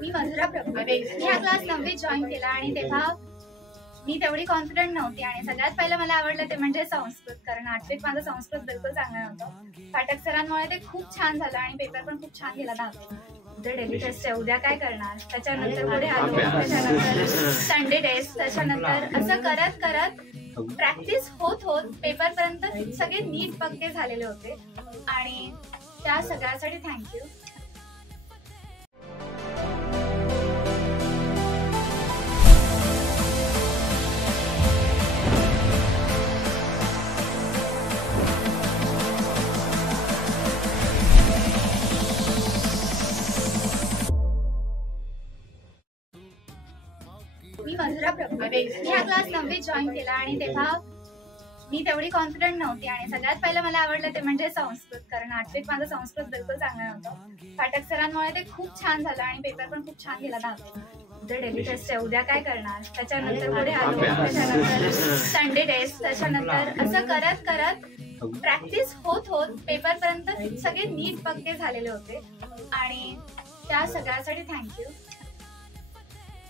मी मधुरा प्रभू. मी हा class 9वीत join केला आणि तेव्हा मी तेवढी कॉन्फिडंट नव्हती आणि सगळ्यात पहिलं मला आवडलं ते म्हणजे संस्कृत, कारण 8वीत माझं संस्कृत बिलकुल चांगलं नव्हतं. फाटक सरांमुळे ते खूप छान झालं आणि पेपर पण खूप छान गेला 10वीत. उद्या डेली टेस्ट आहे, उद्या काय करणार, त्याच्यानंतर पुढे आलो, त्याच्यानंतर संडे टेस्ट, त्याच्यानंतर असं करत करत प्रॅक्टिस होत होत पेपर पर्यंत सगळे नीट पक्के झालेले होते आणि त्या सगळ्यासाठी थँक्यू. मी मधुरा प्रभू. मी हा क्लास 9वीत जॉईन केला आणि तेव्हा मी तेवढी कॉन्फिडंट नव्हती आणि सगळ्यात पहिलं मला आवडलं ते म्हणजे संस्कृत, कारण 8वीत माझं संस्कृत बिलकुल चांगलं नव्हतं. फाटक सरांमुळे ते खूप छान झालं आणि पेपर पण खूप छान गेला 10वीत. उद्या डेली टेस्ट आहे, उद्या काय करणार, त्याच्यानंतर पुढे आलो, त्याच्यानंतर संडे टेस्ट, त्याच्यानंतर असं करत करत प्रॅक्टिस होत होत पेपर पर्यंत सगळे नीट पक्के झालेले होते आणि त्या सगळ्यासाठी थँक्यू.